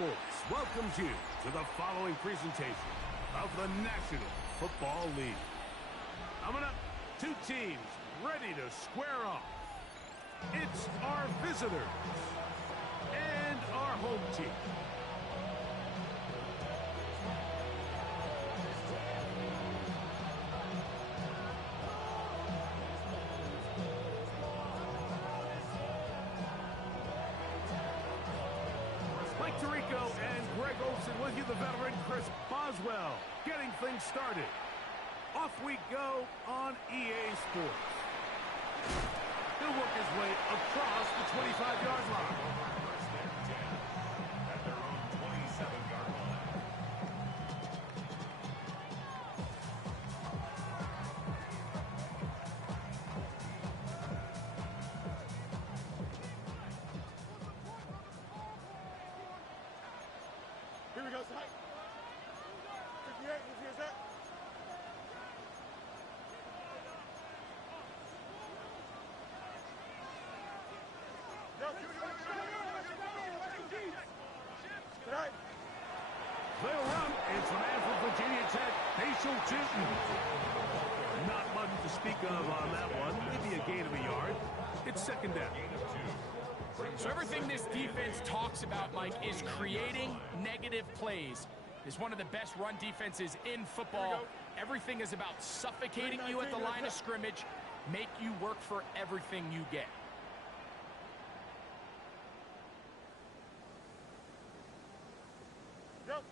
Sports welcomes you to the following presentation of the National Football League. Coming up, two teams ready to square off. It's our visitors and our home team. Mike Tirico and Greg Olsen with you, the veteran Chris Boswell, getting things started. Off we go on EA Sports. He'll work his way across the 25-yard line. First and 10 at their own 27-yard line. Here we go, side. 58, here's that. Tonight. They'll run. It's a man from Virginia Tech, Facial Chisholm. Not much to speak of on that one. Maybe a gain of a yard. It's second down. So everything this defense talks about, Mike, is creating negative plays. It's one of the best run defenses in football. Everything is about suffocating you at the line of scrimmage, make you work for everything you get. Go.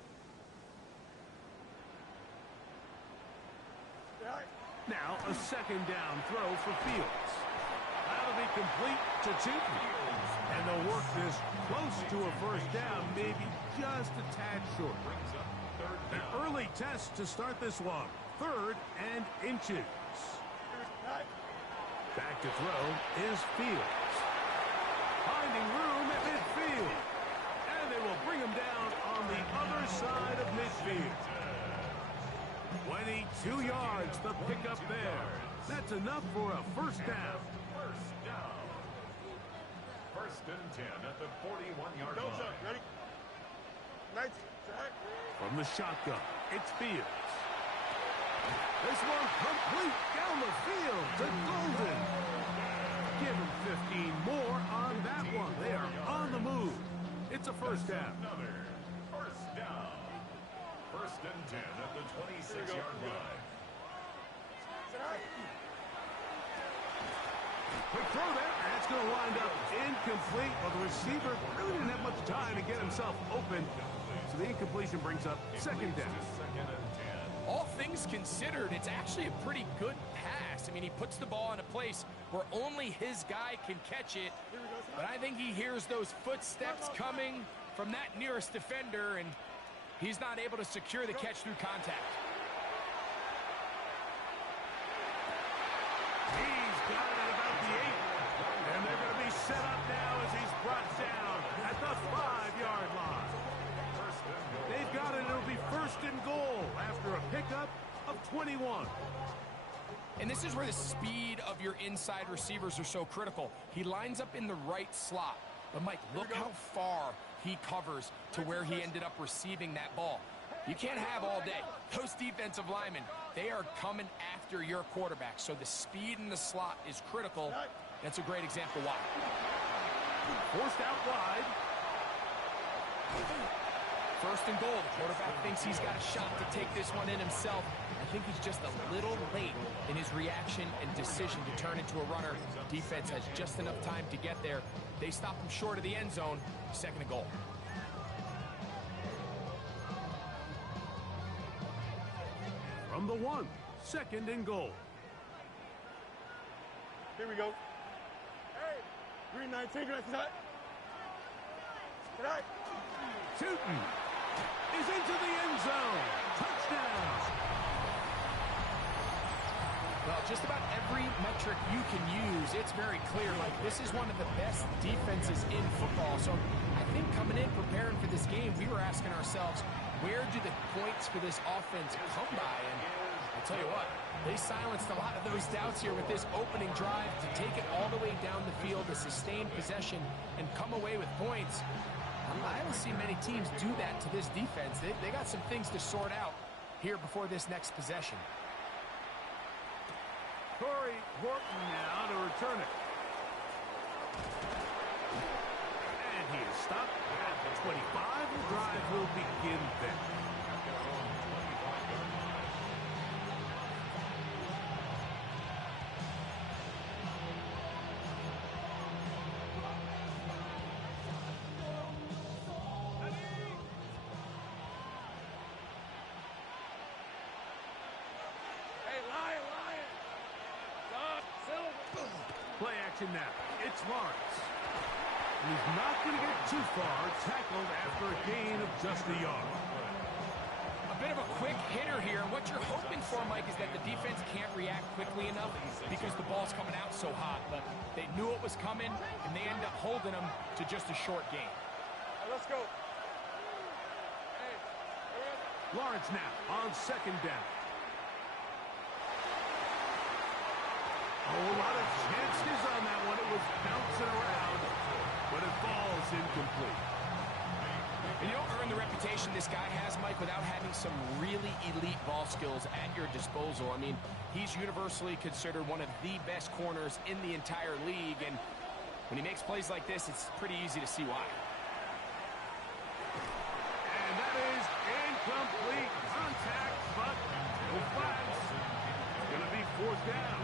Now a second down throw for Fields. That'll be complete to Tootin. And they'll work this close to a first down, maybe just a tad short. An early test to start this one. 3rd and inches. Back to throw is Fields. Finding room at midfield. And they will bring him down on the other side of midfield. 22 yards, the pickup there. That's enough for a first down. First down. First and 10 at the 41-yard Go, line. ready? Nice. Side. From the shotgun, it's Fields. This one complete down the field to Golden. Give him 15 more on that one. They are on the move. It's a first down. Another first down. First and 10 at the 26-yard line. Quick throw there, and it's going to wind up incomplete. Well, the receiver really didn't have much time to get himself open. So the incompletion brings up second down. Second and 10. All things considered, it's actually a pretty good pass. I mean, he puts the ball in a place where only his guy can catch it. But I think he hears those footsteps coming from that nearest defender, and he's not able to secure the catch through contact. He's got it about the 8. And they're going to be set up now as he's brought down at the 5-yard line. They've got it. It'll be first and goal after a pickup of 21. And this is where the speed of your inside receivers are so critical. He lines up in the right slot. But, Mike, look how far he covers to where he ended up receiving that ball. You can't have all day. Those defensive linemen, they are coming after your quarterback. So the speed in the slot is critical. That's a great example why. Forced out wide. First and goal. The quarterback thinks he's got a shot to take this one in himself. I think he's just a little late in his reaction and decision to turn into a runner. Defense has just enough time to get there. They stop him short of the end zone. Second and goal. From the 1, second and goal. Here we go. Hey, green 19, green 19. Tonight. Tootin is into the end zone. Touchdown. Well, just about every metric you can use, it's very clear. Like, this is one of the best defenses in football. So I think coming in, preparing for this game, we were asking ourselves, where do the points for this offense come by? And I'll tell you what, they silenced a lot of those doubts here with this opening drive to take it all the way down the field, to sustain possession and come away with points. I don't see many teams do that to this defense. They got some things to sort out here before this next possession. Corey Horton now to return it. And he is stopped at the 25. The drive will begin then. Play action now. It's Lawrence. And he's not going to get too far, tackled after a gain of just a yard. A bit of a quick hitter here. What you're hoping for, Mike, is that the defense can't react quickly enough because the ball's coming out so hot. But they knew it was coming, and they end up holding them to just a short gain. Let's go. Lawrence now on second down. A whole lot of chances on that one. It was bouncing around, but it falls incomplete. And you don't earn the reputation this guy has, Mike, without having some really elite ball skills at your disposal. I mean, he's universally considered one of the best corners in the entire league, and when he makes plays like this, it's pretty easy to see why. And that is incomplete contact, but no flags. It's going to be fourth down.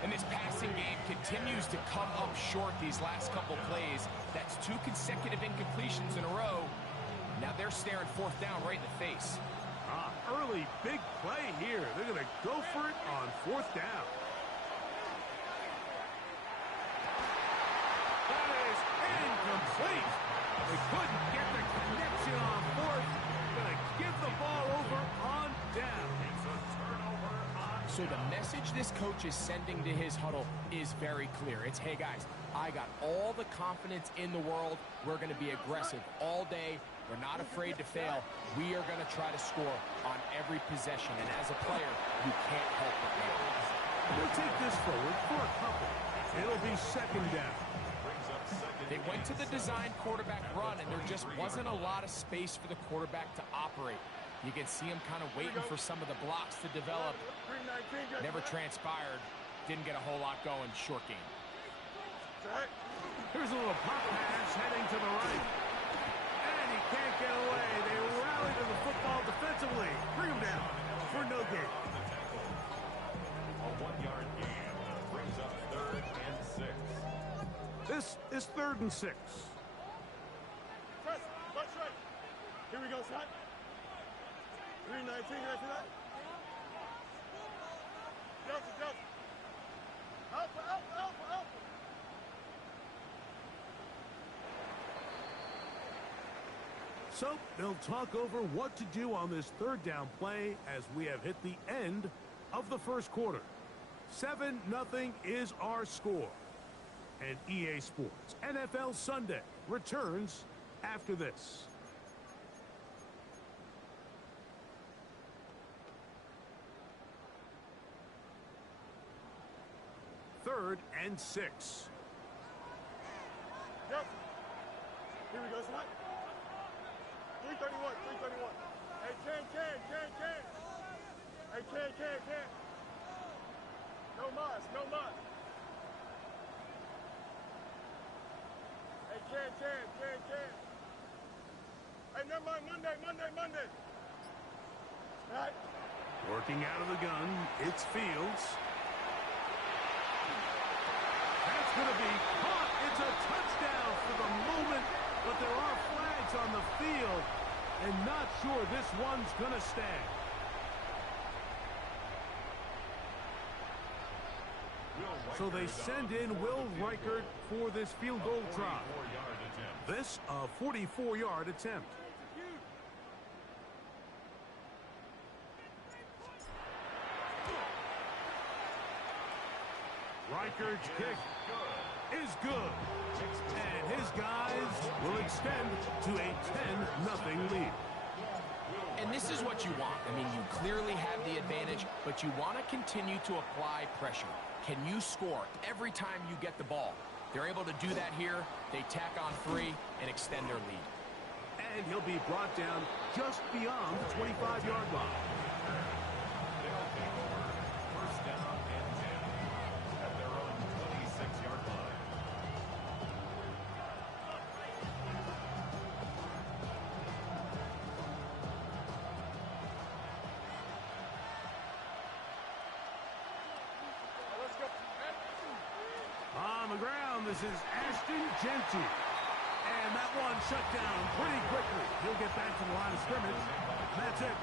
And this passing game continues to come up short these last couple plays. That's 2 consecutive incompletions in a row. Now they're staring fourth down right in the face. Early big play here. They're going to go for it on fourth down. That is incomplete. They couldn't get the connection on fourth. Going to give the ball over on down. It's a turnover on. So the message this coach is sending to his huddle is very clear. It's, hey guys, I got all the confidence in the world. We're going to be aggressive all day. We're not afraid to fail. We are going to try to score on every possession. And as a player, you can't help but win. They'll take this forward for a couple. It'll be second down. They went to the design quarterback run, and there just wasn't a lot of space for the quarterback to operate. You can see him kind of waiting for some of the blocks to develop. Never transpired. Didn't get a whole lot going. Short game. Here's a little pop pass heading to the right. And he can't get away. They rally to the football defensively. Bring him down for no gain. A 1-yard gain brings up 3rd and 6. This is 3rd and 6. Press, left, right. Here we go, son. 3-19, you ready for that? Delta. Alpha. So they'll talk over what to do on this 3rd down play as we have hit the end of the first quarter. 7-0 is our score. And EA Sports NFL Sunday returns after this. 3rd and 6. Yep. Here we go, son. 331. Hey, can. Hey, can. No mas. Hey, can. Hey, never mind, Monday. Right. Working out of the gun, it's Fields. That's going to be caught. It's a touchdown for the moment, but there are flags on the field, and not sure this one's going to stand. So they send in Will Reichert for this field goal try. This a 44-yard attempt. Reichert's kick is good. And his guys will extend to a 10-0 lead. And this is what you want. I mean, you clearly have the advantage, but you want to continue to apply pressure. Can you score every time you get the ball? They're able to do that here. They tack on 3 and extend their lead. And he'll be brought down just beyond the 25-yard line. They'll take over. First down and 10 at their own 26-yard line. Let's go. On the ground, this is Ashton Jeanty. And that one shut down pretty quickly. He'll get back to the line of scrimmage. That's it.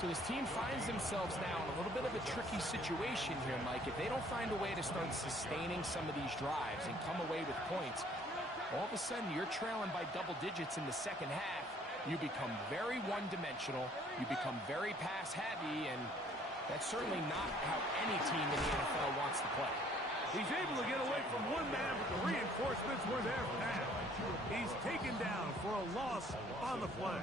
So this team finds themselves now in a little bit of a tricky situation here, Mike. If they don't find a way to start sustaining some of these drives and come away with points, all of a sudden you're trailing by double digits in the second half. You become very one-dimensional. You become very pass-heavy, and that's certainly not how any team in the NFL wants to play. He's able to get away from one man, but the reinforcements were there fast. He's taken down for a loss on the play.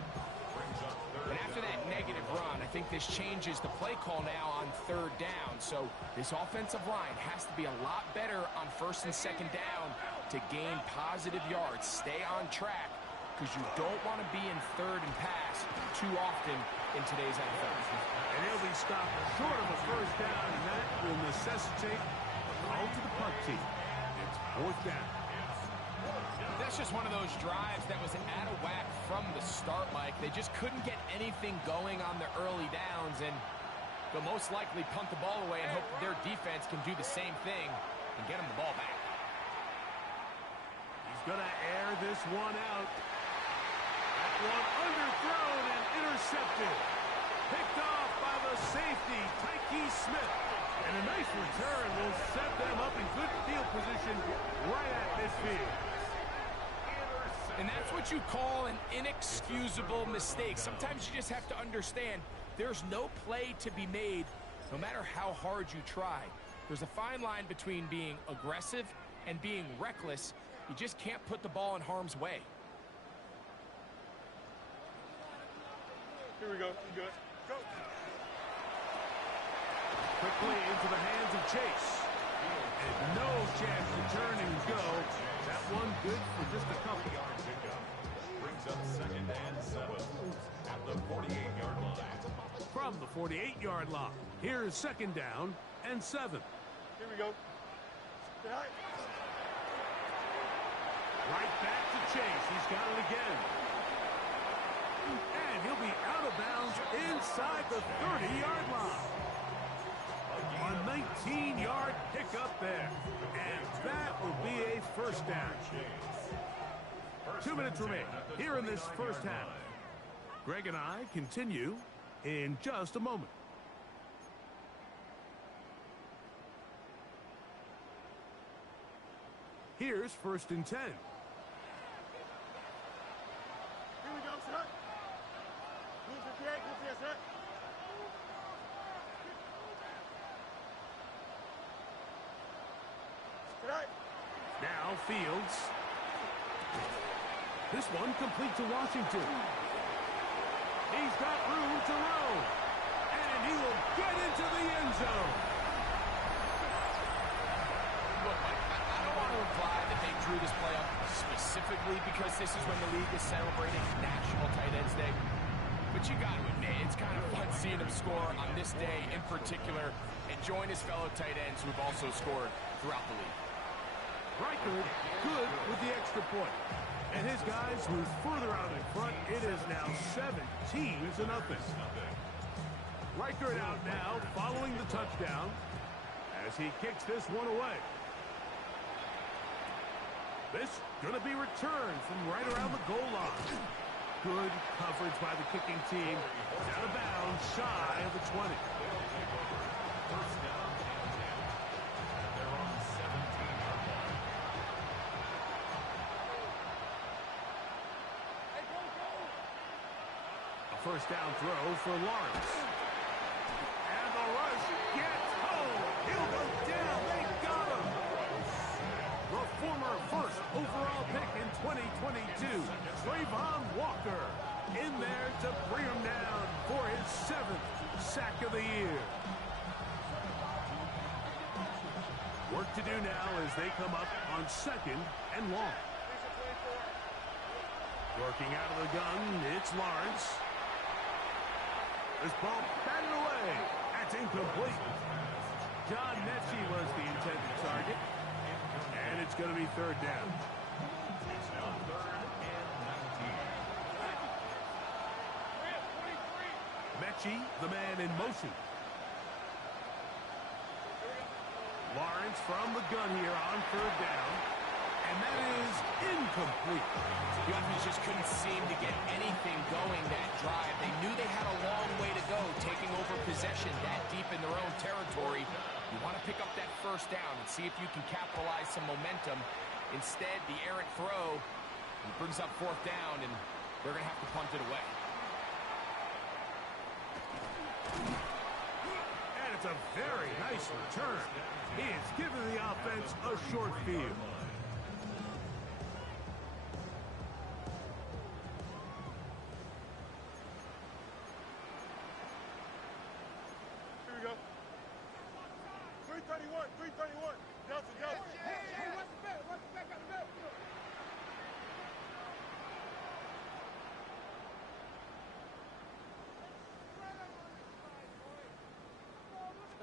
And after that negative run, I think this changes the play call now on third down. So this offensive line has to be a lot better on first and second down to gain positive yards. Stay on track, because you don't want to be in third and pass too often in today's NFL. And he'll be stopped short of a first down, and that will necessitate a call to the punt team. It's fourth down. That's just one of those drives that was out of whack from the start, Mike. They just couldn't get anything going on the early downs, and they'll most likely punt the ball away and hope that their defense can do the same thing and get them the ball back. He's going to air this one out. That one underthrown and intercepted. Picked off by the safety, Tyke Smith. And a nice return will set them up in good field position right at midfield. And that's what you call an inexcusable mistake. Sometimes you just have to understand there's no play to be made, no matter how hard you try. There's a fine line between being aggressive and being reckless. You just can't put the ball in harm's way. Here we go. Good. Go. Quickly into the hands of Chase. And no chance to turn and go. That one good for just a couple. Yard pickup brings up second and 7 at the 48-yard line. From the 48-yard line, here's second down and 7. Here we go. Right. Right back to Chase. He's got it again. And he'll be out of bounds inside the 30-yard line. A 19-yard pickup there. And that will be a first down. 2 minutes remain here in this first half. Greg and I continue in just a moment. Here's first and 10. Here we go, sir. Move the kick. Move the sir. Right. Now Fields. This one complete to Washington. He's got room to roam. And he will get into the end zone. Look, Mike, I don't want to imply that they drew this play up specifically because this is when the league is celebrating National Tight Ends Day. But you got to admit, it's kind of fun seeing him score on this day in particular and join his fellow tight ends who've also scored throughout the league. Reichard good with the extra point. And his guys move further out in front. It is now 17-0. Reichard out now following the touchdown as he kicks this one away. This going to be returned from right around the goal line. Good coverage by the kicking team. Out of bounds, shy of the 20. First down and 10 at their own 17-yard line. A first down throw for Lawrence. And the rush gets home. He'll go down. They got him. The former first overall pick in 2022, Trayvon Walker, in there to bring him down for his 7th sack of the year. Work to do now as they come up on 2nd and long. Working out of the gun, it's Lawrence. This ball batted away. That's incomplete. John Mechie was the intended target. And it's going to be 3rd down. It's now 3rd and 19. Mechie, the man in motion. Lawrence from the gun here on 3rd down. And that is incomplete. The offense just couldn't seem to get anything going that drive. They knew they had a long way to go, taking over possession that deep in their own territory. You want to pick up that 1st down and see if you can capitalize some momentum. Instead, the errant throw brings up 4th down, and they're going to have to punt it away. And it's a very nice return. He is giving the offense a short field. Here we go. 331, 331. Nelson, Nelson. Hey, what's the bet? What's the bet? Got the bet.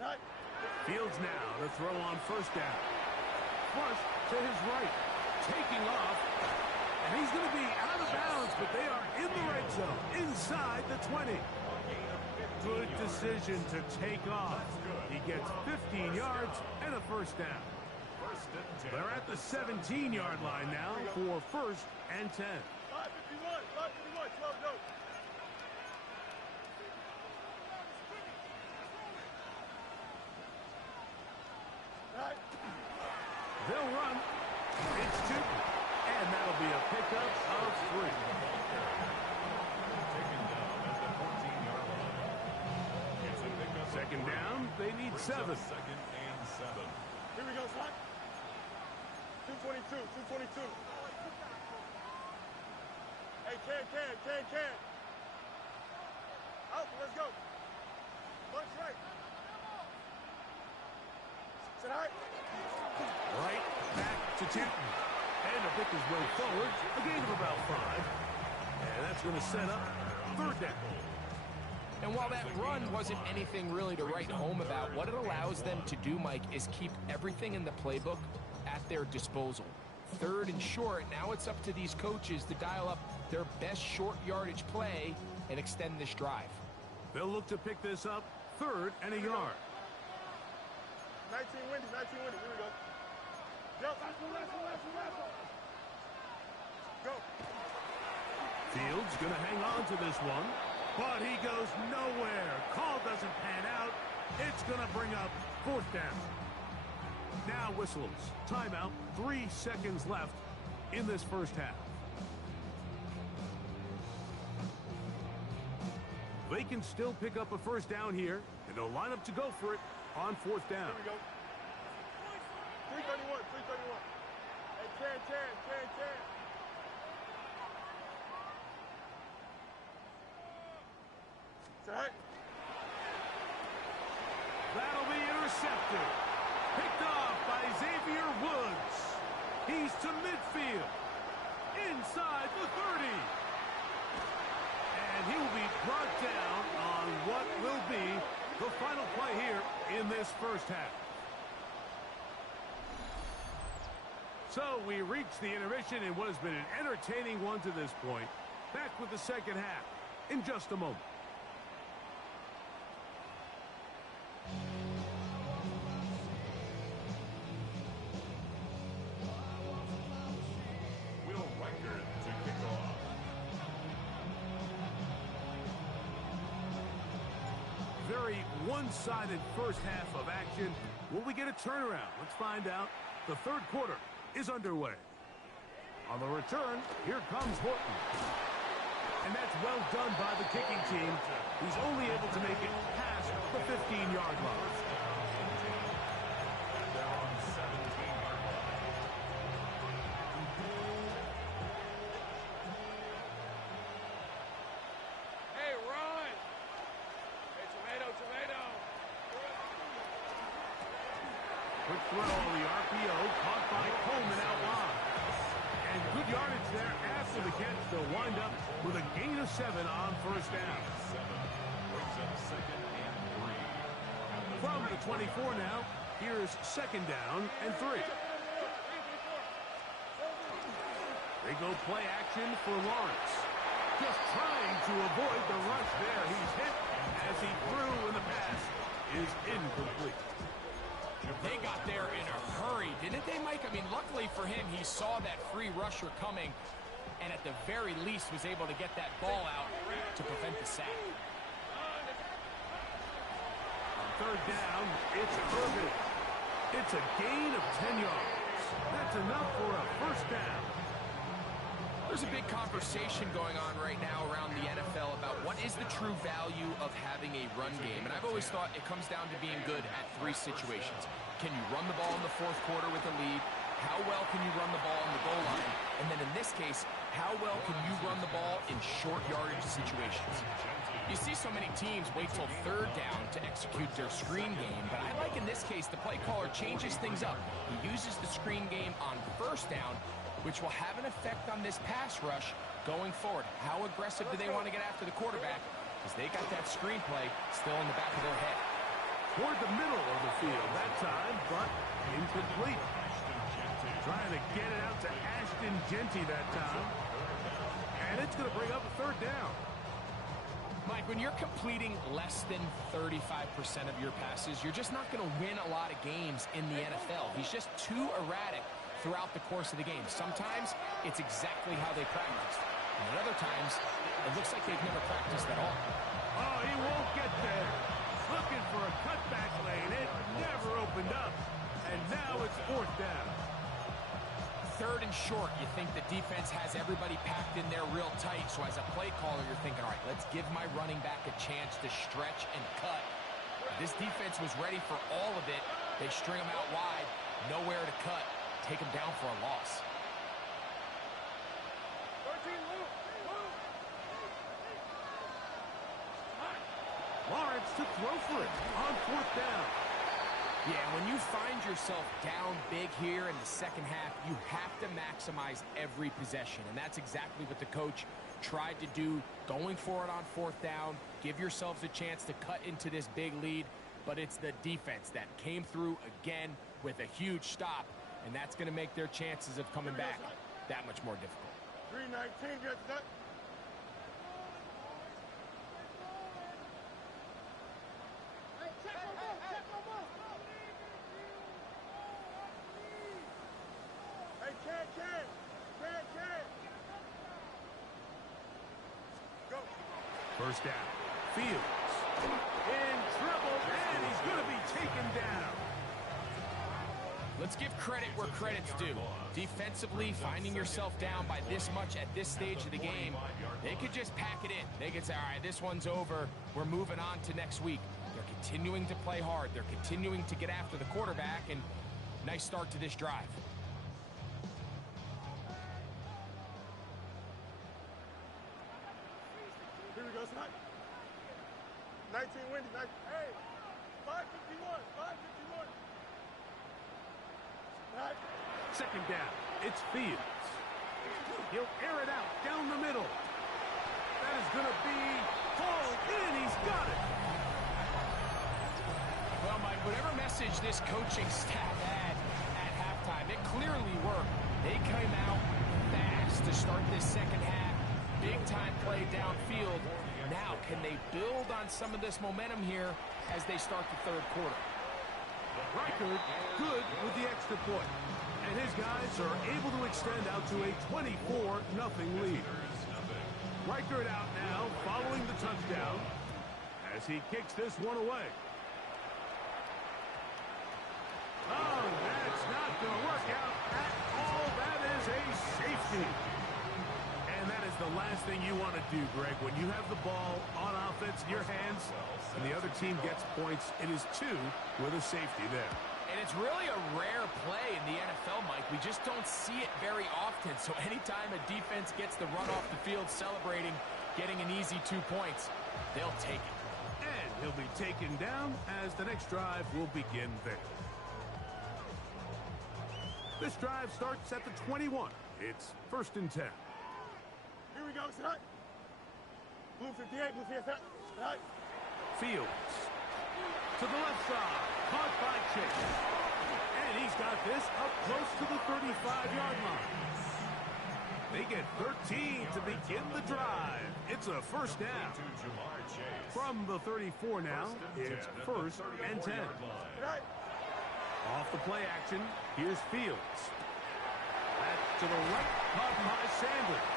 Right. Fields now to throw on 1st down. Flush to his right. Taking off. And he's going to be out of bounds, but they are in the red zone, inside the 20. Good decision to take off. He gets 15 yards and a 1st down. They're at the 17-yard line now for 1st and 10. 551, 551, 12 notes. Right. They'll run. It's 2. And that'll be a pickup of 3. Taken down at the 14-yard line. It's a pickup. 2nd down, they need 7. 2nd and 7. Here we go, son. 222, 222. Hey, can. Out, let's go. Lunch right. Sit high. Right back to Tootin. And to pick his way forward, a gain of about 5. And that's going to set up 3rd down. And while that run wasn't anything really to write home about, what it allows them to do, Mike, is keep everything in the playbook at their disposal. 3rd and short, now it's up to these coaches to dial up their best short yardage play and extend this drive. They'll look to pick this up 3rd and a yard. 19 windy. Here we go. Yo, last one. Go. Fields going to hang on to this one, but he goes nowhere. Call doesn't pan out. It's going to bring up 4th down. Now whistles. Timeout. 3 seconds left in this 1st half. They can still pick up a 1st down here, and they'll line up to go for it on 4th down. Here we go. 331. Hey, can. Sit high. That'll be intercepted. Picked off by Xavier Woods. He's to midfield. Inside the 30. And he will be brought down on what will be the final play here in this 1st half. So we reach the intermission in what has been an entertaining one to this point. Back with the 2nd half in just a moment. Will Reichert to kick off. Very one-sided 1st half of action. Will we get a turnaround? Let's find out. The 3rd quarter is underway. On the return, here comes Horton. And that's well done by the kicking team. He's only able to make it past the 15-yard line. They're on 17-yard line. Hey, run. Hey, tomato. Quick throw on the RPO, caught by Coleman out wide. And good yardage there after the catch. They'll wind up with a gain of 7 on first down. Brings up second and 3. From the 24 now, here's second down and 3. They go play action for Lawrence. Just trying to avoid the rush there. He's hit as he threw, and the pass is incomplete. They got there in a hurry, didn't they, Mike? I mean, luckily for him, he saw that free rusher coming, and at the very least was able to get that ball out to prevent the sack. On third down, it's Irvin. It's a gain of 10 yards. That's enough for a first down. There's a big conversation going on right now around the NFL about what is the true value of having a run game. And I've always thought it comes down to being good at 3 situations. Can you run the ball in the fourth quarter with a lead? How well can you run the ball on the goal line? And then in this case, how well can you run the ball in short yardage situations? You see so many teams wait till third down to execute their screen game, but I like in this case the play caller changes things up. He uses the screen game on first down, which will have an effect on this pass rush going forward. How aggressive do they want to get after the quarterback? Because they got that screenplay still in the back of their head. Toward the middle of the field that time, but incomplete. Trying to get it out to Ashton Genty that time. And it's going to bring up a third down. Mike, when you're completing less than 35% of your passes, you're just not going to win a lot of games in the NFL. He's just too erratic throughout the course of the game. Sometimes it's exactly how they practiced. And at other times, it looks like they've never practiced at all. Oh, he won't get there. Looking for a cutback lane. It never opened up. And now it's fourth down. Third and short, you think the defense has everybody packed in there real tight. So as a play caller, you're thinking, all right, let's give my running back a chance to stretch and cut. This defense was ready for all of it. They string them out wide, nowhere to cut. Take him down for a loss. Lawrence to throw for it on fourth down. Yeah, when you find yourself down big here in the second half, you have to maximize every possession. And that's exactly what the coach tried to do going for it on fourth down. Give yourselves a chance to cut into this big lead. But it's the defense that came through again with a huge stop. And that's going to make their chances of coming back that much more difficult. 319 gets that. Hey, Ken. Go. First down. Fields in trouble, and he's going to be taken down. Let's give credit where credit's due. Defensively, finding yourself down by this much at this stage of the game, they could just pack it in. They could say, all right, this one's over. We're moving on to next week. They're continuing to play hard. They're continuing to get after the quarterback, and nice start to this drive. Here we go, son. 19 windy. Hey, 551. Second down. It's Fields. He'll air it out down the middle. That is going to be hauled in. He's got it. Well, Mike, whatever message this coaching staff had at halftime, it clearly worked. They came out fast to start this second half. Big-time play downfield. Now, can they build on some of this momentum here as they start the third quarter? Reichard good with the extra point. And his guys are able to extend out to a 24-0 lead. Reichard out now following the touchdown as he kicks this one away. Oh, that's not going to work out at all. That is a safety. And that is the last thing you want to do, Greg. When you have the ball on offense in your hands and the other team gets points, it is 2 with a safety there. And it's really a rare play in the NFL, Mike. We just don't see it very often. So anytime a defense gets the run off the field celebrating, getting an easy 2 points, they'll take it. And he'll be taken down as the next drive will begin there. This drive starts at the 21. It's 1st and 10. Here we go, son. Blue 58, blue 58. Right. Fields to the left side, caught by Chase. And he's got this up close to the 35-yard line. They get 13 to begin the drive. It's a 1st down. To Jamar Chase. From the 34 now, it's 1st and 10. Right. Off the play action, here's Fields. Back to the right, caught by Sanders.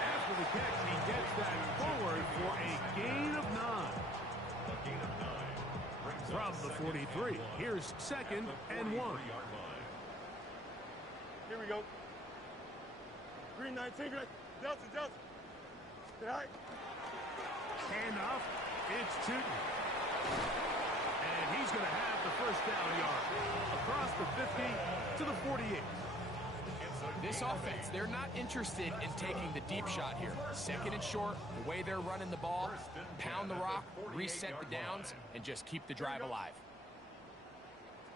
After the catch, he gets that forward for a gain of 9. A gain of 9. Brings From up the second 43, here's 2nd and 1. 43-yard line. Here we go. Green 19, green. Delta. Right. Handoff, it's Tootin. And he's going to have the 1st down yard. Across the 50 to the 48. This offense, they're not interested in taking the deep shot here. 2nd and short, the way they're running the ball, pound the rock, reset the downs, and just keep the drive alive.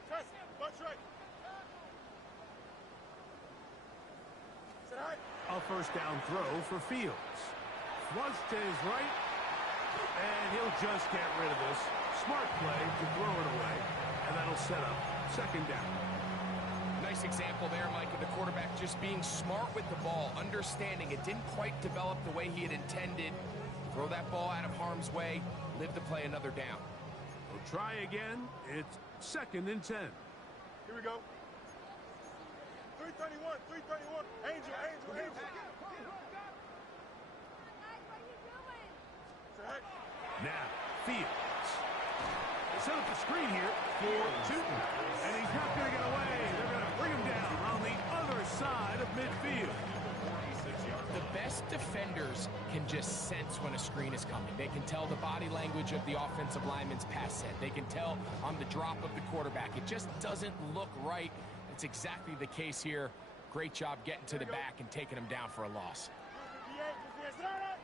Press. Watch right. Sit high. A 1st down throw for Fields. Once to his right, and he'll just get rid of this. Smart play to throw it away, and that'll set up 2nd down. Nice example there, Mike, of the quarterback just being smart with the ball, understanding it didn't quite develop the way he had intended. Throw that ball out of harm's way, live to play another down. We'll try again. It's 2nd and 10. Here we go. 331. Angel. Sit high. Now, Fields. They set up the screen here for Tootin. And he's not going to get away. They're going to bring him down on the other side of midfield. The best defenders can just sense when a screen is coming. They can tell the body language of the offensive lineman's pass set. They can tell on the drop of the quarterback. It just doesn't look right. It's exactly the case here. Great job getting to the back and taking him down for a loss. 58, sit high.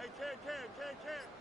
Hey, Ken.